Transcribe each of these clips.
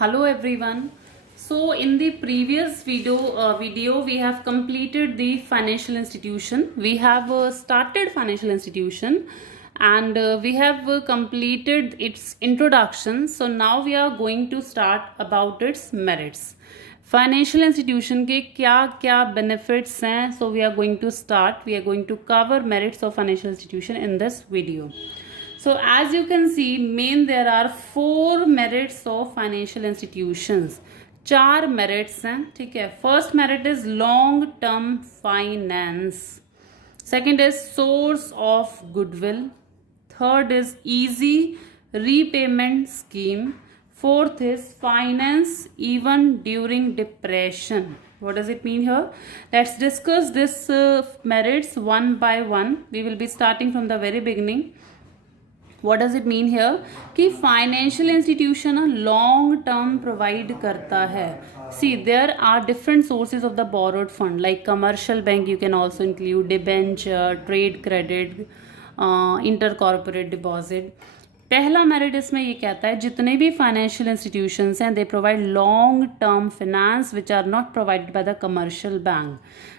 Hello everyone. So in the previous video we have completed the financial institution. We have started financial institution and we have completed its introduction. So now we are going to start about its merits. Financial institution के क्या क्या benefits हैं? So we are going to start. We are going to cover merits of financial institution in this video. So as you can see, there are 4 merits of financial institutions. 4 merits हैं, ठीक है. First merit is long term finance. Second is source of goodwill. Third is easy repayment scheme. Fourth is finance even during depression. What does it mean here? Let's discuss this merits one by one. We will be starting from the very beginning. What does it mean here? कि financial institution long term provide करता है. See, there are different sources of the borrowed fund, like commercial bank. You can also include debenture, trade credit, intercorporate deposit. पहला merit इसमें ये कहता है जितने भी फाइनेंशियल इंस्टीट्यूशंस हैं they provide long term finance which are not provided by the commercial bank.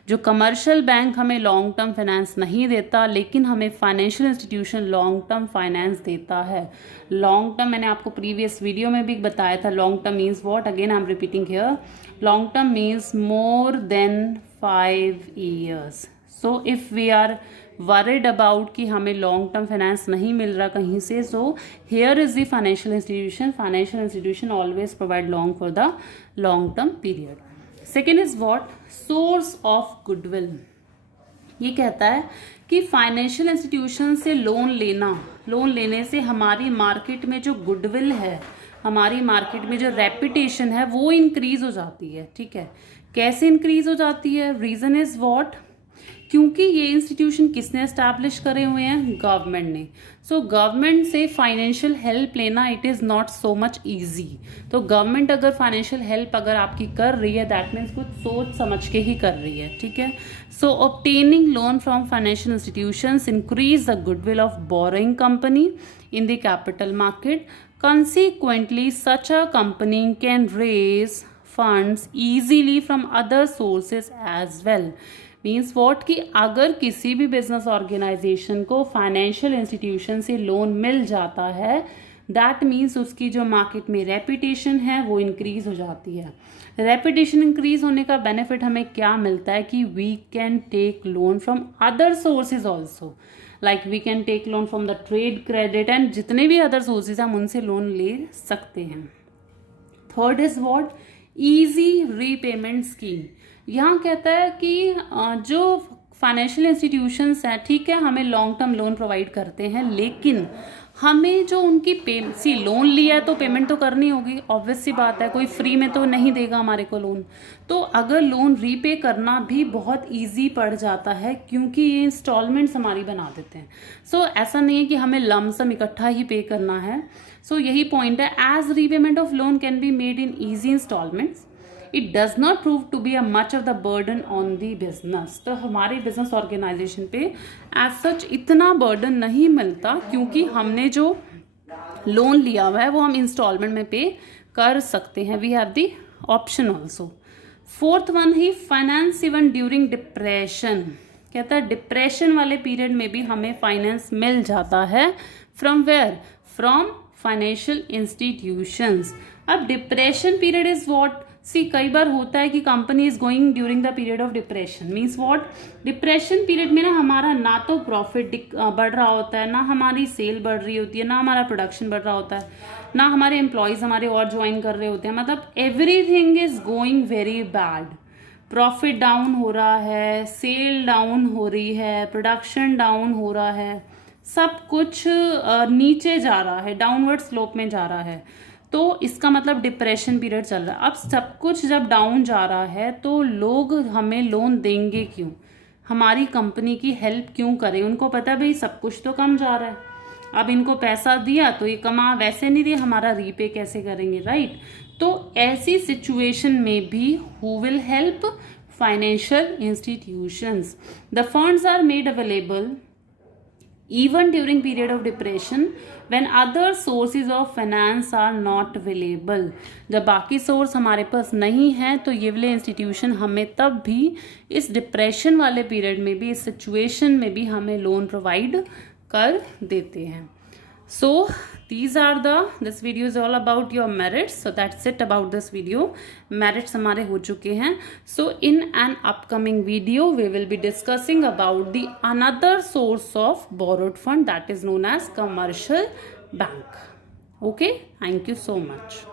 जो commercial bank हमें लॉन्ग टर्म फाइनेंस नहीं देता, लेकिन हमें financial institution long term finance देता है. लॉन्ग टर्म मैंने आपको प्रीवियस वीडियो में भी बताया था. Long term means what? Again I am repeating here. Long term means more than 5 years. So if we are worried about कि हमें लॉन्ग टर्म फाइनेंस नहीं मिल रहा कहीं से, so here is the financial institution. Financial institution always provide long for the long term period. Second is what? Source of goodwill. ये कहता है कि फाइनेंशियल इंस्टीट्यूशन से लोन लेने से हमारी मार्केट में जो गुडविल है, हमारी मार्केट में जो रेपुटेशन है वो इंक्रीज हो जाती है. ठीक है, कैसे इंक्रीज हो जाती है? Reason is what? क्योंकि ये इंस्टीट्यूशन किसने एस्टैब्लिश करे हुए हैं? गवर्नमेंट ने. सो गवर्नमेंट से फाइनेंशियल हेल्प लेना it is not so much easy. तो गवर्नमेंट अगर फाइनेंशियल हेल्प अगर आपकी कर रही है, दैट मीन्स कुछ सोच समझ के ही कर रही है. ठीक है. So obtaining loan from financial institutions increase the goodwill of borrowing company in the capital market. Consequently, such a company can raise funds easily from other sources as well. Means what कि अगर किसी भी business organisation को financial institution से loan मिल जाता है, that means उसकी जो मार्केट में रेपुटेशन है वो इंक्रीज हो जाती है. रेपुटेशन इंक्रीज होने का बेनिफिट हमें क्या मिलता है कि we can take loan from other sources also. Like we can take loan from the trade credit and जितने भी अदर सोर्सेज हम उनसे लोन ले सकते हैं. Third is what? Easy repayment scheme. यहाँ कहता है कि जो फाइनेंशियल इंस्टीट्यूशंस हैं, ठीक है, हमें लॉन्ग टर्म लोन प्रोवाइड करते हैं, लेकिन हमें जो उनकी लोन लिया है तो पेमेंट तो करनी होगी. ऑब्वियस सी बात है, कोई फ्री में तो नहीं देगा हमारे को लोन. तो अगर लोन रीपे करना भी बहुत इजी पड़ जाता है क्योंकि ये इंस्टॉलमेंट्स हमारी बना देते हैं. सो ऐसा नहीं है कि हमें लमसम इकट्ठा ही पे करना है. सो यही पॉइंट है. As repayment of loan can be made in easy instalments, it does not prove to be a much of the burden on the business. तो हमारे बिजनेस ऑर्गेनाइजेशन पे एज सच इतना बर्डन नहीं मिलता क्योंकि हमने जो लोन लिया हुआ है वो हम इंस्टॉलमेंट में पे कर सकते हैं. We have the option also. Fourth one ही फाइनेंस इवन ड्यूरिंग डिप्रेशन. कहता है डिप्रेशन वाले पीरियड में भी हमें फाइनेंस मिल जाता है. From where? From financial institutions. अब depression period is what? See कई बार होता है कि company is going during the period of depression. Means what? Depression period में ना हमारा ना तो प्रॉफिट बढ़ रहा होता है, ना हमारी सेल बढ़ रही होती है, ना हमारा प्रोडक्शन बढ़ रहा होता है, ना हमारे एम्प्लॉयज हमारे और ज्वाइन कर रहे होते हैं. मतलब everything is going very bad. Profit down हो रहा है, सेल डाउन हो रही है, प्रोडक्शन डाउन हो रहा है, सब कुछ नीचे जा रहा है, डाउनवर्ड स्लोप में जा रहा है. तो इसका मतलब डिप्रेशन पीरियड चल रहा है. अब सब कुछ जब डाउन जा रहा है तो लोग हमें लोन देंगे क्यों? हमारी कंपनी की हेल्प क्यों करें? उनको पता है भाई सब कुछ तो कम जा रहा है, अब इनको पैसा दिया तो ये कमा वैसे नहीं दिए, हमारा रीपे कैसे करेंगे? राइट. तो ऐसी सिचुएशन में भी who will help? Financial institutions. The funds are made available even during period of depression when other sources of finance are not available. जब बाकी सोर्स हमारे पास नहीं है तो ये वाले इंस्टीट्यूशन हमें तब भी इस डिप्रेशन वाले पीरियड में भी, इस सिचुएशन में भी हमें लोन प्रोवाइड कर देते हैं. So these are this video is all about your merits. So that's it about this video. Merits हमारे हो चुके हैं. So in an upcoming video we will be discussing about the another source of borrowed fund, that is known as commercial bank. Okay, thank you so much.